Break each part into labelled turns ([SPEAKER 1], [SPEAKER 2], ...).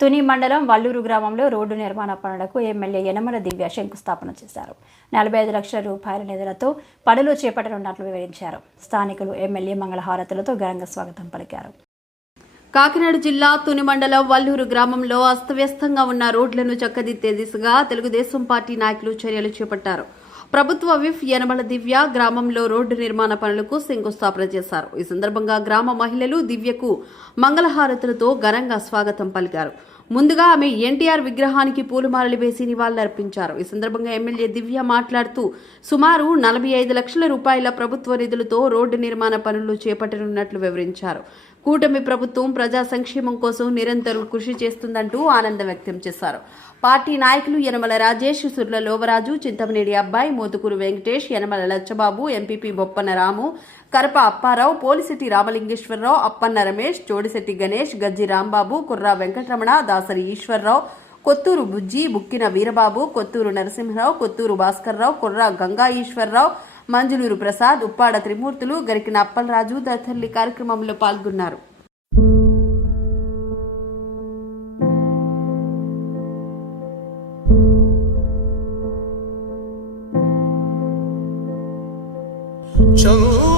[SPEAKER 1] తుని మండలం వల్లూరు గ్రామంలో రోడ్డు నిర్మాణ పనులకు ఎమ్మెల్యే యనమల దివ్య శంకుస్థాపన చేశారు. నలభై ఐదు లక్షల రూపాయల నిధులతో పనులు చేపట్టనున్నట్లు వివరించారు. స్థానికులు ఎమ్మెల్యే మంగళహారతులతో ఘనంగా స్వాగతం పలికారు. కాకినాడ జిల్లా తుని మండలం వల్లూరు గ్రామంలో అస్తవ్యస్తంగా ఉన్న రోడ్లను చక్కదిద్దే దిశగా తెలుగుదేశం పార్టీ నాయకులు చర్యలు చేపట్టారు. ప్రభుత్వ విఫ్ యనమల దివ్య గ్రామంలో రోడ్డు నిర్మాణ పనులకు శంకుస్థాపన చేశారు. ఈ సందర్భంగా గ్రామ మహిళలు దివ్యకు మంగళహారతులతో ఘనంగా స్వాగతం పలికారు. ముందుగా ఆమె ఎన్టీఆర్ విగ్రహానికి పూలమాలలు వేసి నివాళులర్పించారు. ఈ సందర్భంగా ఎమ్మెల్యే దివ్య మాట్లాడుతూ సుమారు నలభై ఐదు లక్షల రూపాయల ప్రభుత్వ నిధులతో రోడ్డు నిర్మాణ పనులు చేపట్టనున్నట్లు వివరించారు. కూటమి ప్రభుత్వం ప్రజా సంక్షేమం కోసం నిరంతరం కృషి చేస్తుందంటూ ఆనందం వ్యక్తం చేశారు. పార్టీ నాయకులు యనమల రాజేష్ సుర్ల లోవరాజు చింతమనేడి అబ్బాయి మోతుకూరు వెంకటేష్ యనమల లచ్చబాబు ఎంపీపీ బొప్పన రాము కరప అప్పారావు పోలిశెట్టి రామలింగేశ్వరరావు అప్పన్న రమేష్ చోడిశెట్టి గణేష్ గజ్జి రాంబాబు కుర్రా వెంకటరమణ దాసరి ఈశ్వరరావు కొత్తూరు బుజ్జి బుక్కిన వీరబాబు కొత్తూరు నరసింహరావు కొత్తూరు భాస్కర్రావు కుర్రా గంగా ఈశ్వరరావు మంజులూరు ప్రసాద్ ఉప్పాడ త్రిమూర్తులు గరికిన అప్పలరాజు తదితరులు కార్యక్రమంలో పాల్గొన్నారు.
[SPEAKER 2] చంద్రుడా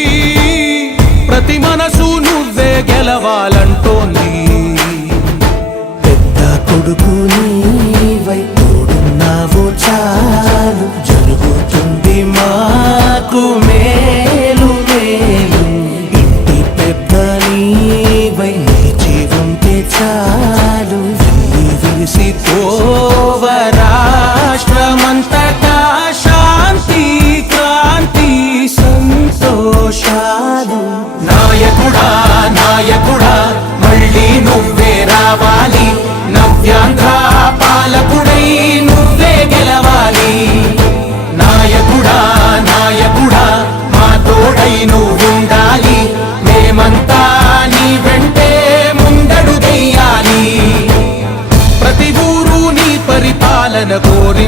[SPEAKER 2] నువ్వే గెలవాలి. నవ్యాంధ్ర పాలకుడై నువ్వే గెలవాలి. నాయకుడా నాయకుడా మా తోడై నువ్వుండాలి. మేమంతా నీ వెంటే ముందడుగెయ్యాలి. ప్రతి ఊరు నీ పరిపాలన కోరి